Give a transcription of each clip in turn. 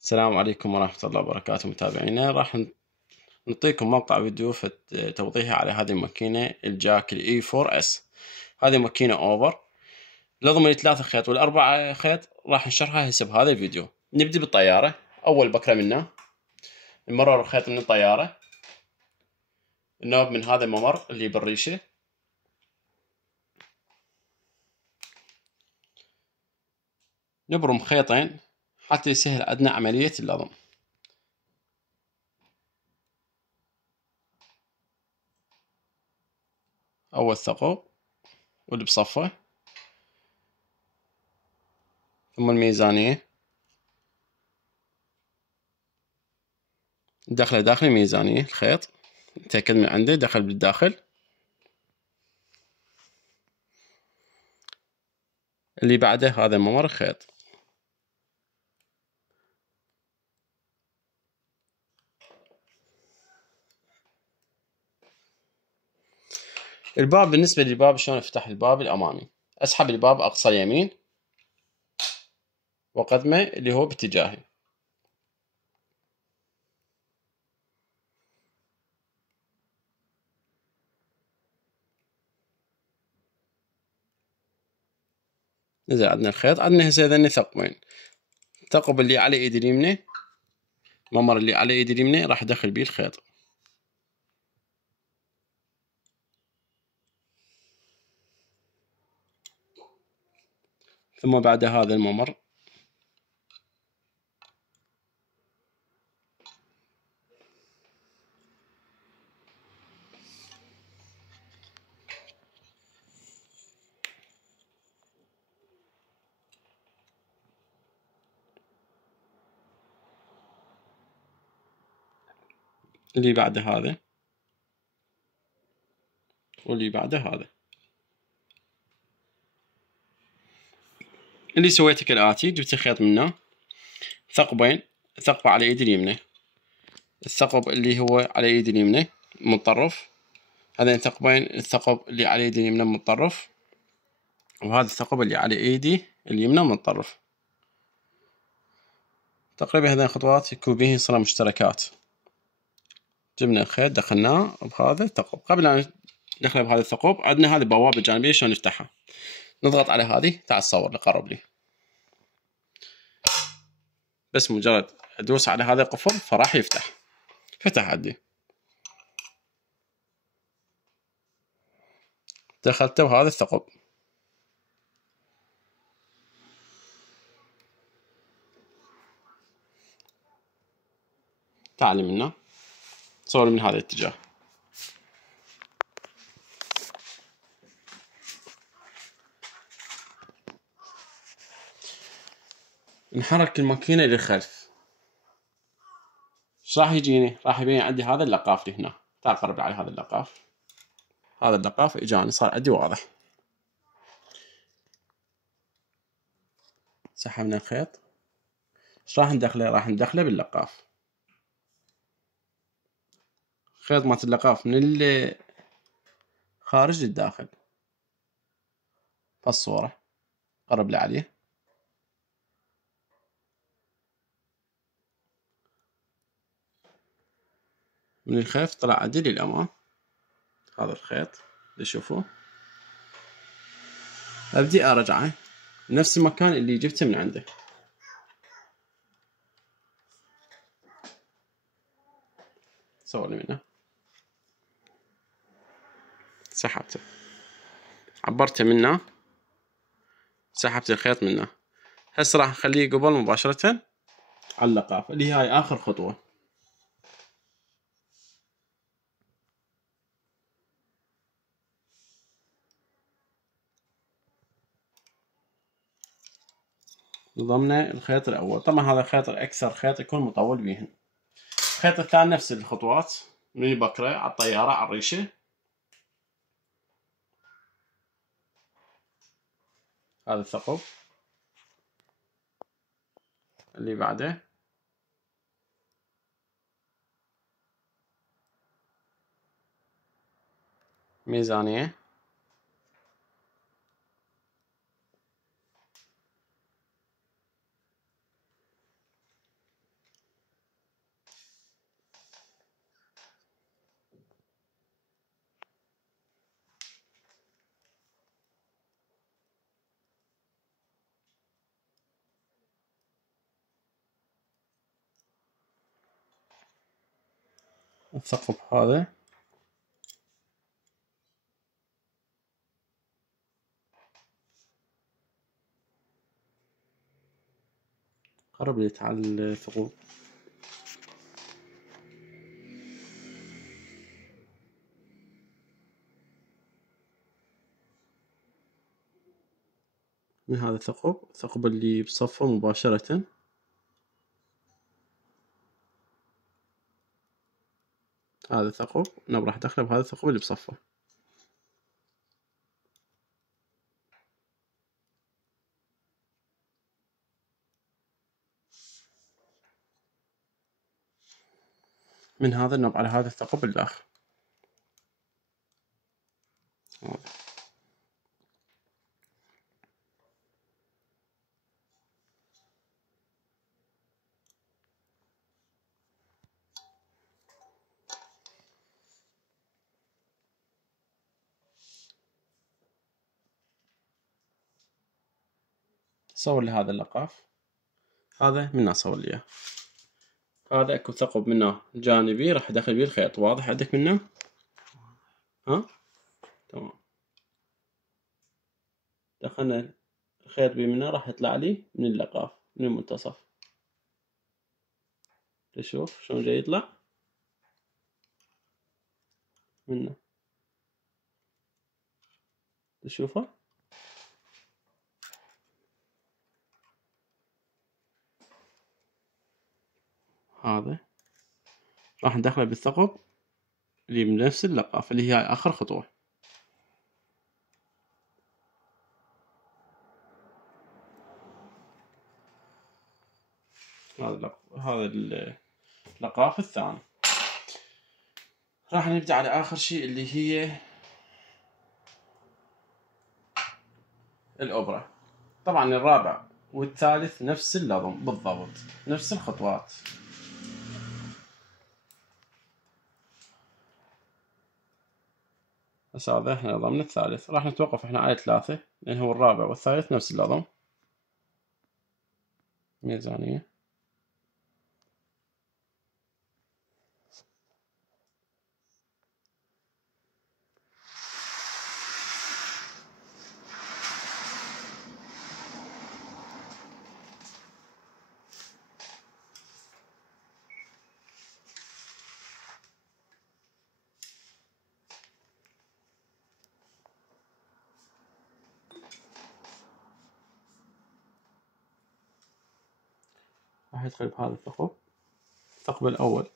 السلام عليكم ورحمة الله وبركاته متابعينا. راح نعطيكم مقطع فيديو في توضيحي على هذه الماكينة الجاك الاي 4 اس. هذه ماكينة اوفر لضمن 3 خيط والأربعة خيط راح نشرحها هسه بهذا الفيديو. نبدي بالطيارة. أول بكرة منه نمرر الخيط من الطيارة، النوب من هذا الممر اللي بالريشة، نبرم خيطين حتى يسهل عندنا عملية اللضم. أول ثقب واللي بصفه، ثم الميزانية داخل الميزانية الخيط، نتأكد من عنده دخل بالداخل. اللي بعده هذا ممر الخيط، الباب. بالنسبة للباب شلون افتح الباب الامامي؟ اسحب الباب اقصى اليمين وقدمه اللي هو باتجاهي. نزل عندنا الخيط. عندنا هسه هذني ثقبين، الثقب اللي على ايدي اليمنى، الممر اللي على ايدي اليمنى راح ادخل بيه الخيط، ثم بعد هذا الممر اللي بعد هذا واللي بعد هذا. اللي سويته كالآتي: جبت الخيط منه ثقبين، ثقب على ايدي اليمنى، الثقب اللي هو على ايدي اليمنى من الطرف، هذين ثقبين، الثقب اللي على ايدي اليمنى من الطرف، وهذا الثقب اللي على ايدي اليمنى من الطرف. تقريبا هذين الخطوات يكون بهن صلة مشتركات. جبنا الخيط دخلناه بهذا الثقب. قبل أن ندخله بهذا الثقب عندنا هذه البوابة الجانبية شلون نفتحها. نضغط على هذه، تعال صور قرب لي، بس مجرد ادوس على هذا القفل فراح يفتح. فتح عندي، دخلته بهذا الثقب. تعال منه، صور من هذا الاتجاه. نحرك الماكينة للخلف. ايش راح يجيني؟ راح يبين عندي هذا اللقاف اللي هنا. تعال قرب لي على هذا اللقاف. هذا اللقاف اجاني، صار عندي واضح. سحبنا الخيط. ايش راح ندخله؟ راح ندخله باللقاف. خيط مالت اللقاف من الخارج للداخل. فالصورة قرب لي عليه. من الخلف طلع عدل للأمام. هذا الخيط اللي تشوفوه أبدي أرجعه نفس المكان اللي جبته من عنده. سوي منه، سحبته، عبرته منه، سحبت الخيط منه. هسه راح نخليه قبل مباشرة على اللقاف اللي هاي آخر خطوة. نظمنا الخيط الأول. طبعا هذا الخيط الأكثر خيط يكون مطول بيهن. الخيط الثاني نفس الخطوات، من البكرة على الطيارة على الريشة. هذا الثقب اللي بعده، ميزانية، الثقب هذا قرب لي على الثقوب. من هذا الثقب اللي بصفه مباشرة. هذا الثقب نبي راح ادخله بهذا الثقب اللي بصفه. من هذا نب على هذا الثقب الداخل. صور لي هذا اللقاف، هذا منه صور لي اياه. هذا اكو ثقب منه جانبي راح ادخل بيه الخيط، واضح عندك منه؟ ها تمام. دخلنا الخيط بيه منه راح يطلع لي من اللقاف من المنتصف. تشوف شلون جاي يطلع منه، تشوفه؟ هذا راح ندخله بالثقب اللي من نفس اللقاف اللي هي آخر خطوة. هذا اللقاف الثاني. راح نبدأ على آخر شيء اللي هي الأوبرا. طبعا الرابع والثالث نفس اللضم بالضبط، نفس الخطوات. بس هذا احنا ضمن الثالث، راح نتوقف احنا على 3 لأن هو الرابع والثالث نفس اللضم. ميزانية راح يدخل بهذا الثقب الأول.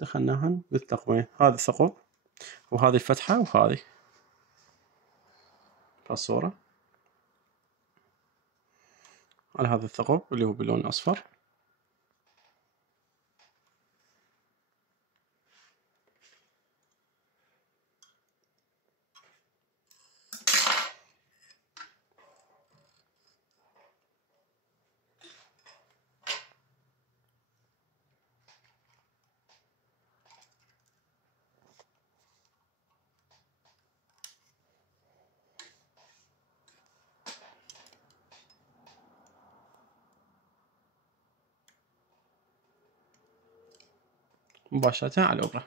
دخلناهن بالثقبين، هذا الثقب وهذه الفتحة وهذه الصورة على هذا الثقب اللي هو باللون الأصفر. مباشرة على الأوبرا.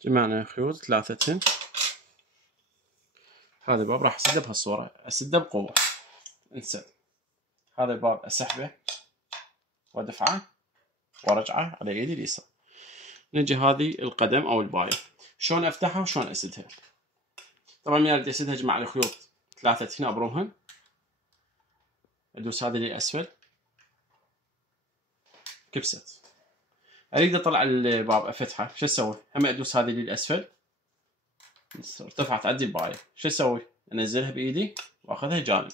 جمعنا خيوط 3. هذا الباب راح اسده بهالصورة، اسده بقوة، انسد. هذا الباب اسحبه وادفعه وارجعه على ايدي اليسار. نجي هذه القدم او الباية، شلون افتحها وشلون اسدها. طبعا من اريد اسدها اجمع الخيوط 3 هنا ابرمهن، ادوس هذه للاسفل كبست. اريد اطلع الباب افتحه، شو اسوي؟ هم ادوس هذه للاسفل، ارتفعت عندي الباية، شو اسوي؟ انزلها بايدي واخذها جانب،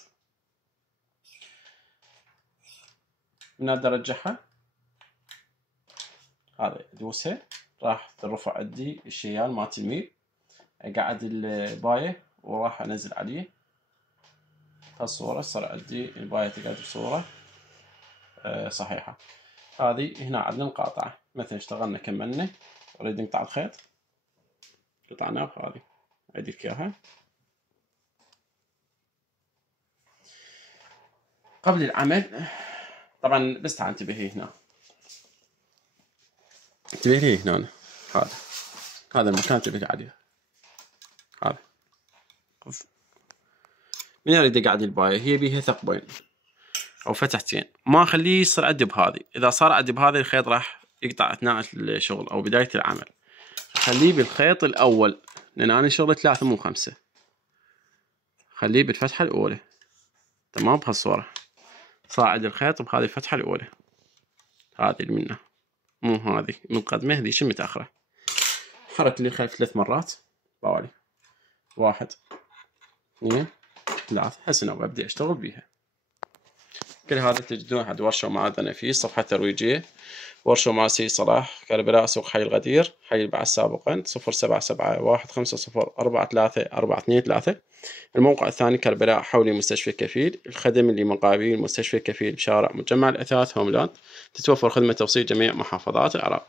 من هذا ارجعها، هذا ادوسها راح ترفع عندي الشيال مالت الميل، اقعد الباية وراح انزل عليه هالصورة، صار عندي الباية تقعد بصورة صحيحة. هذه هنا عندنا مقاطعة، مثلا اشتغلنا كملنا نريد نقطع الخيط، قطعناه بهذه أعيدلك إياها. قبل العمل طبعا بس تعال انتبهي هنا، انتبهي لي هنا، هذا المكان انتبهي عليه، هذا من اريد اقعد الباية هي بيها ثقبين او فتحتين، ما اخليه يصير عندي بهذه، اذا صار عندي بهذه الخيط راح يقطع اثناء الشغل او بداية العمل، خليه بالخيط الاول لان انا شغلي 3 مو 5، خليه بالفتحة الاولى، تمام؟ بهالصورة صار عندي الخيط بهذه الفتحة الاولى، هذه اللي منه مو هذه مقدمة، هذه شو متأخرة، حرك لي الخيط 3 مرات طوالي، 1 2 3 هسه ببدأ اشتغل بيها. كل هذا تجدون عند ورشة معاذ نفيس، صفحة ترويجية، ورشة مع سيد صلاح، كربلاء، سوق حي الغدير، حي البعث سابقا، 077150432423. الموقع الثاني كربلاء حولي مستشفى كفيل، الخدم اللي مقابل مستشفى كفيل بشارع مجمع الأثاث هوملاند، تتوفر خدمة توصيل جميع محافظات العراق.